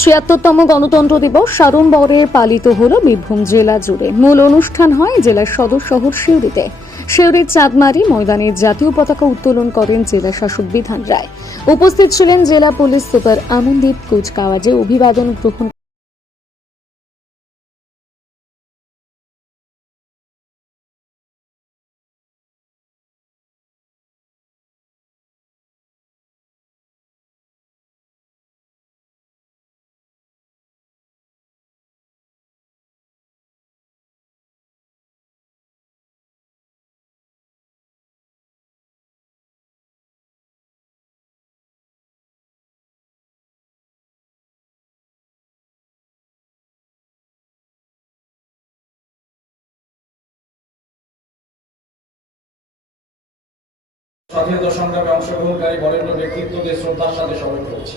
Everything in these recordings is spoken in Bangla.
ছিয়াত্তরতম গণতন্ত্র দিবস সাড়ম্বরে পালিত হল বীরভূম জেলা জুড়ে। মূল অনুষ্ঠান হয় জেলার সদর শহর সিউড়িতে। শিউরির চাঁদমারি ময়দানে জাতীয় পতাকা উত্তোলন করেন জেলা শাসক বিধান রায়। উপস্থিত ছিলেন জেলা পুলিশ সুপার আনন্দীপ কুচকাওয়াজে অভিবাদন গ্রহণ স্বাধীনতা সংগ্রামে অংশগ্রহণকারী বরেণ্য ব্যক্তিত্বদের শ্রদ্ধার সাথে স্মরণ করছি।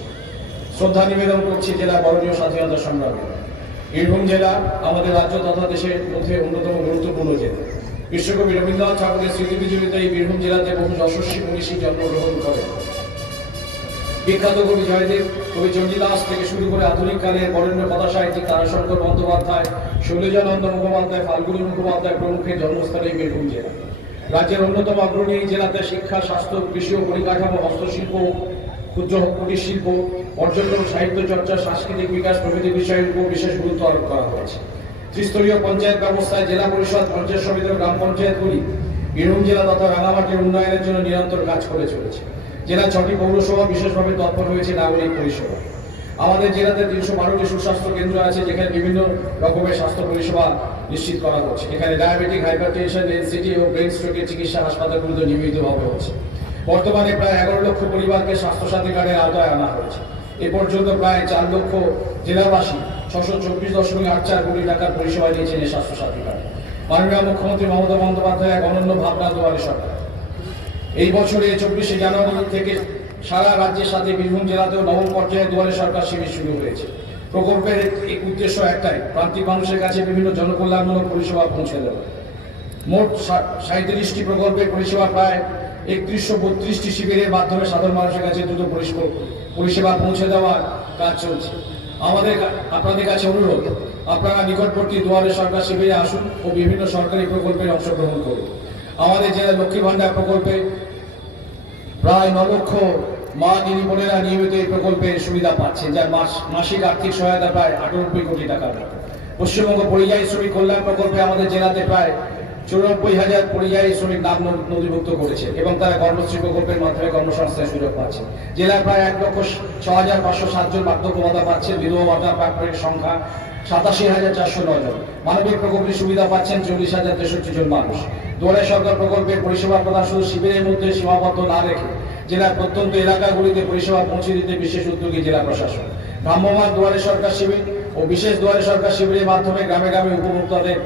শ্রদ্ধা নিবেদন করছি জেলা বরণীয় স্বাধীনতা সংগ্রামে। বীরভূম জেলা আমাদের রাজ্য তথা দেশের মধ্যে অন্যতম গুরুত্বপূর্ণ জেলা। বিশ্বকবি রবীন্দ্রনাথ ঠাকুরের স্মৃতি বিজড়িত এই বীরভূম জেলাতে বহু যশস্বী মনীষী জন্মগ্রহণ করেন। বিখ্যাত কবি জয়দেব, কবি চণ্ডীদাস থেকে শুরু করে আধুনিক কালের বরেণ্য কথা সাহিত্যিক তারাশঙ্কর বন্দ্যোপাধ্যায় শৈলজানন্দ মুখোপাধ্যায়, ফাল্গুনী মুখোপাধ্যায় প্রমুখের জন্মস্থান বীরভূম জেলা। রাজ্যের অন্যতম অগ্রণী জেলাতে শিক্ষা, স্বাস্থ্য, কৃষি ও পরিকাঠামো, হস্তশিল্প, ক্ষুদ্র কুটির শিল্প, পর্যটন, সাহিত্য চর্চা, সাংস্কৃতিক বিকাশ প্রভৃতি বিষয়ের উপর বিশেষ গুরুত্ব আরোপ করা হয়েছে। ত্রিস্তরীয় পঞ্চায়েত ব্যবস্থায় জেলা পরিষদ, পঞ্চায়েত সমিতি ও গ্রাম পঞ্চায়েতগুলি বীরভূম জেলা তথা রাঙামাটির উন্নয়নের জন্য নিরন্তর কাজ করে চলেছে। জেলা ছটি পৌরসভা বিশেষভাবে তৎপর হয়েছে নাগরিক পরিষেবা আমাদের জেলাতে তিনশো বারোটি সুস্বাস্থ্য কেন্দ্র আছে যেখানে বিভিন্ন রকমের স্বাস্থ্য পরিষেবা নিশ্চিত করা হচ্ছে। এখানে ডায়াবেটিক, হাইপারটেনশন, এনসিটি ও ব্রেন স্ট্রোকের চিকিৎসা হাসপাতালগুলিতে নিয়মিতভাবে হচ্ছে। বর্তমানে প্রায় এগারো লক্ষ পরিবারকে স্বাস্থ্যসাথী কার্ডের আওতায় আনা হয়েছে। এ পর্যন্ত প্রায় চার লক্ষ জেলাবাসী ছশো চব্বিশ দশমিক আট চার কোটি টাকার পরিষেবা নিয়েছেন এই স্বাস্থ্যসাথী কার্ডে। মাননীয় মুখ্যমন্ত্রী মমতা বন্দ্যোপাধ্যায় এক অনন্য ভাবনা দুয়ারে সরকার। এই বছরে চব্বিশে জানুয়ারি থেকে সারা রাজ্যের সাথে বীরভূম জেলাতেও নবম পর্যায়ে দুয়ারে সরকার শিবির শুরু হয়েছে। প্রকল্পের উদ্দেশ্য একটাই, প্রান্তিক মানুষের কাছে বিভিন্ন জনকল্যাণমূলক পরিষেবা পৌঁছে দেওয়া। মোট সাঁত্রিশটি প্রকল্পের পরিষেবা প্রায় একত্রিশশো বত্রিশটি শিবিরের মাধ্যমে সাধারণ মানুষের কাছে দ্রুত পরিষেবা পরিষেবা পৌঁছে দেওয়ার কাজ চলছে। আমাদের আপনাদের কাছে অনুরোধ, আপনারা নিকটবর্তী দুয়ারে সরকার শিবিরে আসুন ও বিভিন্ন সরকারি প্রকল্পে অংশগ্রহণ করুন। আমাদের জেলা লক্ষ্মী ভাণ্ডার প্রকল্পে প্রায় ন লক্ষ মা দিদি বোনেরা নিয়মিত এই প্রকল্পের সুবিধা পাচ্ছেন যার মাস মাসিক আর্থিক সহায়তা প্রায় আটানব্বই কোটি মতো। পশ্চিমবঙ্গ পরিযায়ী শ্রমিক কল্যাণ প্রকল্পে আমাদের জেলাতে প্রায় চুরানব্বই হাজার পরিযায়ী শ্রমিক নাম নথিভুক্ত করেছে এবং তারা কর্মশ্রী প্রকল্পের মাধ্যমে কর্মসংস্থানের সুযোগ পাচ্ছে। জেলার প্রায় এক লক্ষ ছ হাজার পাঁচশো সাতজন বার্ধক্য ভাতা পাচ্ছে, বিধবা ভাতা প্রাপ্যের সংখ্যা সাতাশি হাজার চারশো নয় জন। মানবিক প্রকল্পের সুবিধা পাচ্ছেন চল্লিশ হাজার তেষট্টি জন মানুষ। দুয়ারে সরকার প্রকল্পের পরিষেবা প্রদান শুধু শিবিরের মধ্যে সীমাবদ্ধ না রেখে জেলার প্রত্যন্ত এলাকাগুলিতে পরিষেবা পৌঁছে দিতে বিশেষ উদ্যোগী জেলা প্রশাসন ভ্রাম্যমান দুয়ারে সরকার শিবির ও বিশেষ দুয়ারে সরকার শিবিরের মাধ্যমে গ্রামে গ্রামে উপভোক্তাদের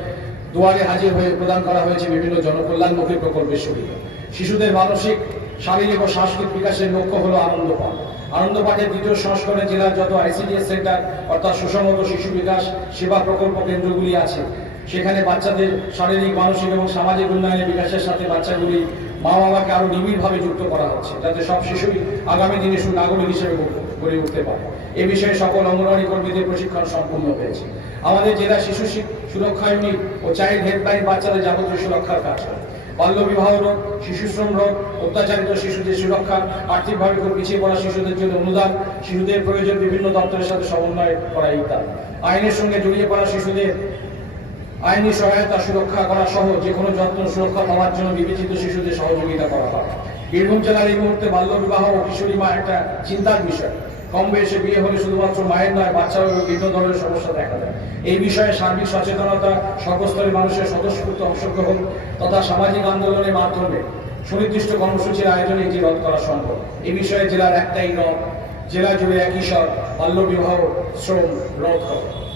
দুয়ারে হাজির হয়ে প্রদান করা হয়েছে বিভিন্ন জনকল্যাণমুখী প্রকল্পের সুবিধা। শিশুদের মানসিক শারীরিক ও সাংস্কৃতিক বিকাশের লক্ষ্য হলো আনন্দ পাঠ আনন্দ পাঠের দ্বিতীয় সংস্করণে জেলার যত আইসিডিএস সেন্টার, অর্থাৎ সুসংহত শিশু বিকাশ সেবা প্রকল্প কেন্দ্রগুলি আছে। সেখানে বাচ্চাদের শারীরিক, মানসিক এবং সামাজিক উন্নয়নের বিকাশের সাথে বাচ্চাগুলি মা বাবাকে আরও নিবিড়ভাবে যুক্ত করা হচ্ছে, যাতে সব শিশুই আগামী দিনে সুনাগরিক হিসেবে গড়ে উঠতে পারে। এ বিষয়ে সকল অঙ্গনওয়াড়ি কর্মীদের প্রশিক্ষণ সম্পূর্ণ হয়েছে। আমাদের জেলা শিশু সুরক্ষা ইউনিট ও চাইল্ড হেল্পলাইন বাচ্চাদের যাবতীয় সুরক্ষার কাজ করে বাল্য বিবাহ রোধ শিশু শ্রম রোধ অত্যাচারিত শিশুদের সুরক্ষা, আর্থিকভাবে খুব পিছিয়ে পড়া শিশুদের জন্য অনুদান, শিশুদের প্রয়োজন বিভিন্ন দপ্তরের সাথে সমন্বয় করা ইত্যাদি। আইনের সঙ্গে জড়িয়ে পড়া শিশুদের আইনি সহায়তা, সুরক্ষা করা সহ যে কোনো যত্ন, সুরক্ষা পাওয়ার জন্য বিবেচিত শিশুদের সহযোগিতা করা হয়। বীরভূম জেলার এই মুহূর্তে বাল্যবিবাহ ও কিশোরী মা একটা চিন্তার বিষয়। কম বয়সে বিয়ে হলে শুধুমাত্র মায়ের নয়, বাচ্চারও বিভিন্ন ধরনের সমস্যা দেখা দেয়। এই বিষয়ে সার্বিক সচেতনতা, সর্বস্তরের মানুষের স্বতঃস্ফূর্ত অংশগ্রহণ তথা সামাজিক আন্দোলনের মাধ্যমে সুনির্দিষ্ট কর্মসূচির আয়োজনে এটি রদ করা সম্ভব। এই বিষয়ে জেলার একটাই রদ জেলা জুড়ে একই সব, বাল্যবিবাহ, শ্রম রদ করা।